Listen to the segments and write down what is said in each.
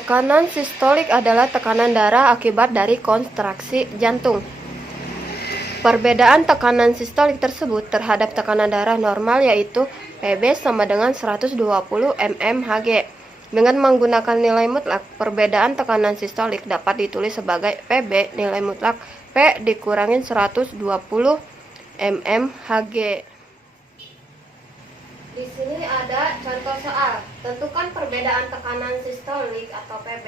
Tekanan sistolik adalah tekanan darah akibat dari kontraksi jantung. Perbedaan tekanan sistolik tersebut terhadap tekanan darah normal yaitu Pb sama dengan 120 mmHg. Dengan menggunakan nilai mutlak, perbedaan tekanan sistolik dapat ditulis sebagai Pb nilai mutlak P dikurangin 120 mmHg. Di sini ada contoh soal. Tentukan perbedaan tekanan sistolik atau Pb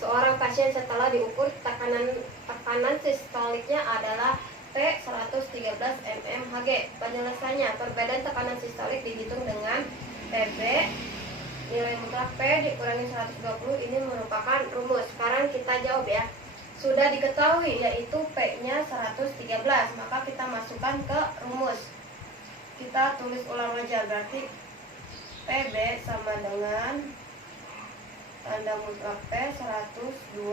seorang pasien setelah diukur tekanan sistoliknya adalah P 113 mmHg. Penjelasannya, perbedaan tekanan sistolik dihitung dengan Pb nilai mutlak P dikurangi 120. Ini merupakan rumus. Sekarang kita jawab ya. Sudah diketahui yaitu P-nya 113, maka kita masukkan ke rumus. Kita tulis ulang aja, berarti Pb sama dengan tanda mutlak P 120.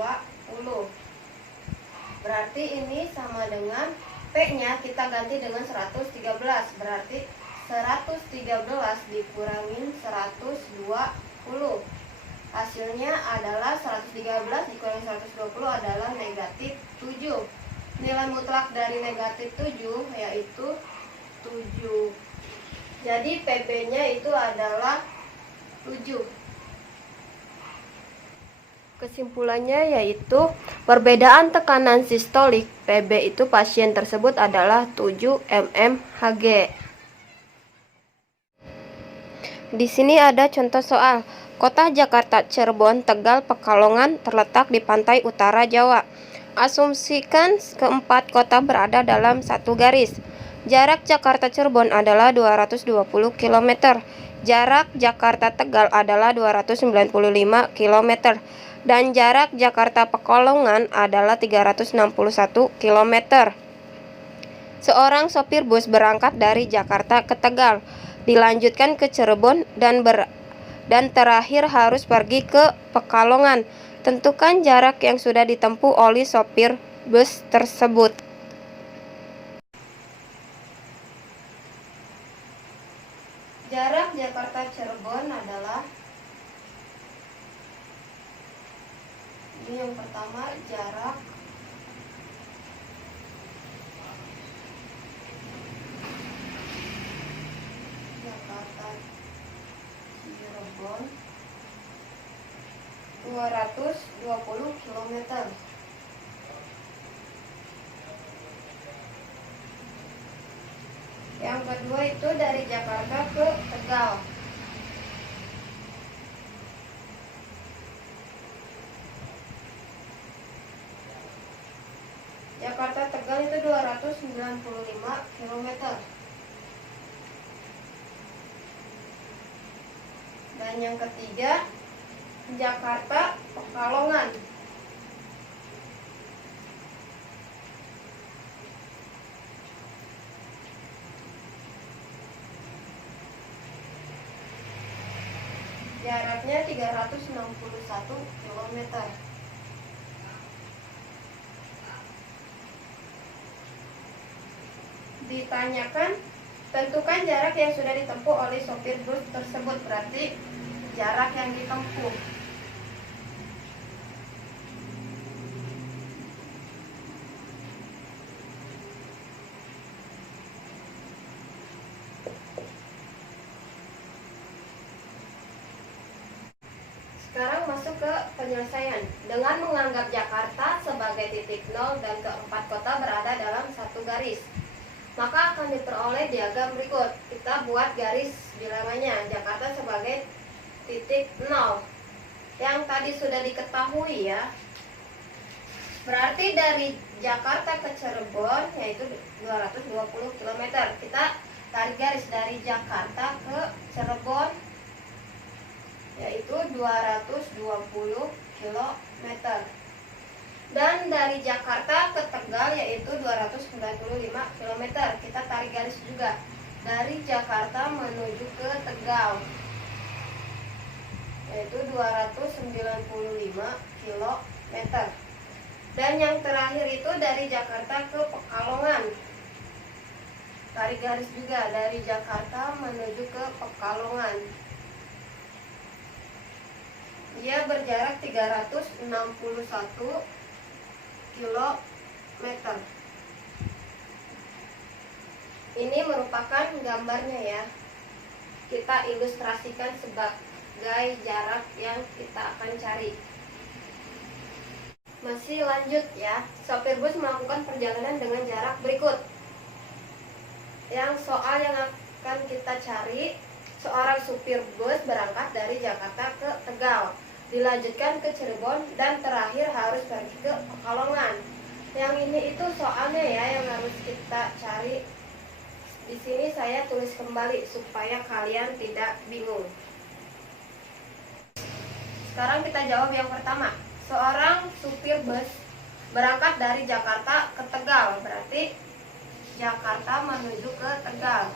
Berarti ini sama dengan P-nya kita ganti dengan 113. Berarti 113 dikurangin 120. Hasilnya adalah 113 dikurangi 120 adalah negatif 7. Nilai mutlak dari negatif 7 yaitu 7. Jadi Pb-nya itu adalah 7. Kesimpulannya yaitu perbedaan tekanan sistolik Pb itu pasien tersebut adalah 7 mmHg. Di sini ada contoh soal. Kota Jakarta, Cirebon, Tegal, Pekalongan terletak di pantai utara Jawa. Asumsikan keempat kota berada dalam satu garis. Jarak Jakarta Cirebon adalah 220 km. Jarak Jakarta Tegal adalah 295 km. Dan jarak Jakarta Pekalongan adalah 361 km. Seorang sopir bus berangkat dari Jakarta ke Tegal, dilanjutkan ke Cirebon dan terakhir harus pergi ke Pekalongan. Tentukan jarak yang sudah ditempuh oleh sopir bus tersebut. Jarak Jakarta Cirebon adalah, ini yang pertama, jarak Jakarta Cirebon 220 km. Yang kedua itu dari Jakarta ke Tegal. Jakarta Tegal itu 295 km. Dan yang ketiga Jakarta Pekalongan. Jaraknya 361 km. Ditanyakan, tentukan jarak yang sudah ditempuh oleh sopir bus tersebut. Berarti jarak yang ditempuh. Sekarang masuk ke penyelesaian. Dengan menganggap Jakarta sebagai titik nol dan keempat kota berada dalam satu garis, maka akan diperoleh diagram berikut. Kita buat garis bilangannya. Jakarta sebagai titik nol yang tadi sudah diketahui ya. Berarti dari Jakarta ke Cirebon yaitu 220 km. Kita tarik garis dari Jakarta ke Cirebon yaitu 220 km. Dan dari Jakarta ke Tegal yaitu 295 km. Kita tarik garis juga dari Jakarta menuju ke Tegal yaitu 295 km. Dan yang terakhir itu dari Jakarta ke Pekalongan. Tarik garis juga dari Jakarta menuju ke Pekalongan dia berjarak 361 kilometer. Ini merupakan gambarnya ya. Kita ilustrasikan sebagai jarak yang kita akan cari. Masih lanjut ya. Sopir bus melakukan perjalanan dengan jarak berikut. Yang soal yang akan kita cari, seorang supir bus berangkat dari Jakarta ke Tegal, dilanjutkan ke Cirebon, dan terakhir harus pergi ke Pekalongan. Yang ini itu soalnya ya yang harus kita cari. Di sini saya tulis kembali supaya kalian tidak bingung. Sekarang kita jawab yang pertama. Seorang supir bus berangkat dari Jakarta ke Tegal, berarti Jakarta menuju ke Tegal.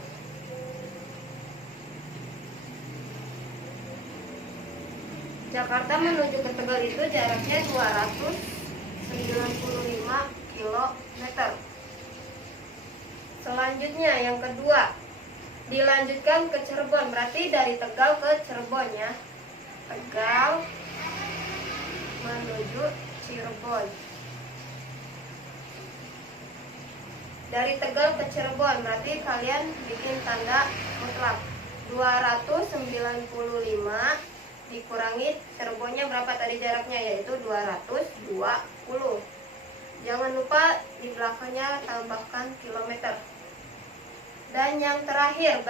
Jakarta menuju ke Tegal itu jaraknya 295 km. Selanjutnya yang kedua, dilanjutkan ke Cirebon, berarti dari Tegal ke Cirebon ya. Tegal menuju Cirebon. Dari Tegal ke Cirebon, berarti kalian bikin tanda mutlak. 295 dikurangi Cirebonnya berapa tadi jaraknya, yaitu 220. Jangan lupa di belakangnya tambahkan kilometer. Dan yang terakhir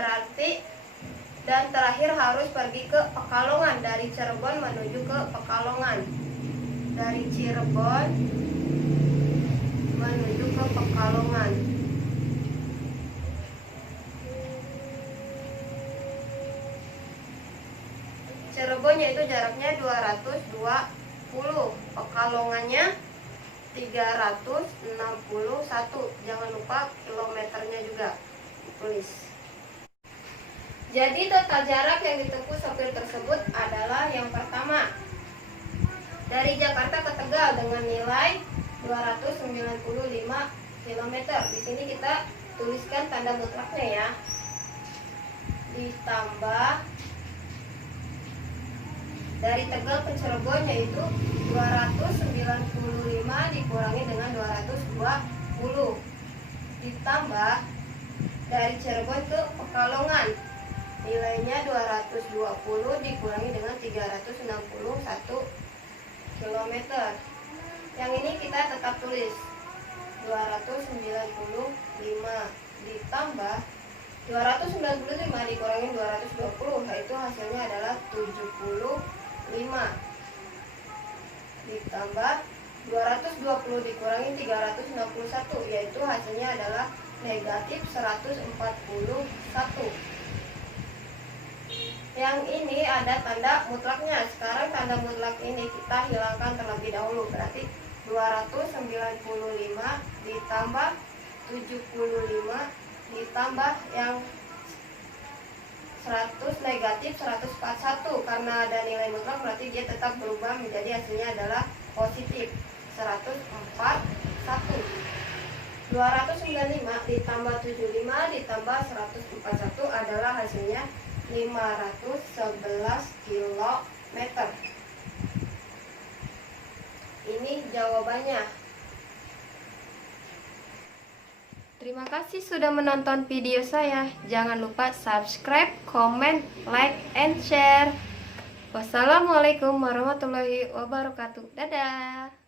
terakhir harus pergi ke Pekalongan. Dari Cirebon menuju ke Pekalongan. Dari Cirebon menuju ke Pekalongan. Cirebonnya itu jaraknya 220, Pekalongannya 361. Jangan lupa kilometernya juga tulis. Jadi total jarak yang ditempuh sopir tersebut adalah yang pertama, dari Jakarta ke Tegal dengan nilai 295 km. Di sini kita tuliskan tanda mutlaknya ya. Ditambah dari Tegal ke Cirebon yaitu 295 dikurangi dengan 220. Ditambah dari Cirebon ke Pekalongan, nilainya 220 dikurangi dengan 361 km. Yang ini kita tetap tulis 295 ditambah 295 dikurangi 220, yaitu hasilnya adalah 75. Ditambah 220 dikurangi 361, yaitu hasilnya adalah negatif 141. Yang ini ada tanda mutlaknya. Sekarang tanda mutlak ini kita hilangkan terlebih dahulu. Berarti 295 ditambah 75 ditambah yang 100 negatif 141. Karena ada nilai mutlak berarti dia tetap berubah menjadi hasilnya adalah positif 141. 295 ditambah 75 ditambah 141 adalah hasilnya 511 km. Ini jawabannya. Terima kasih sudah menonton video saya. Jangan lupa subscribe, comment, like, and share. Wassalamualaikum warahmatullahi wabarakatuh. Dadah.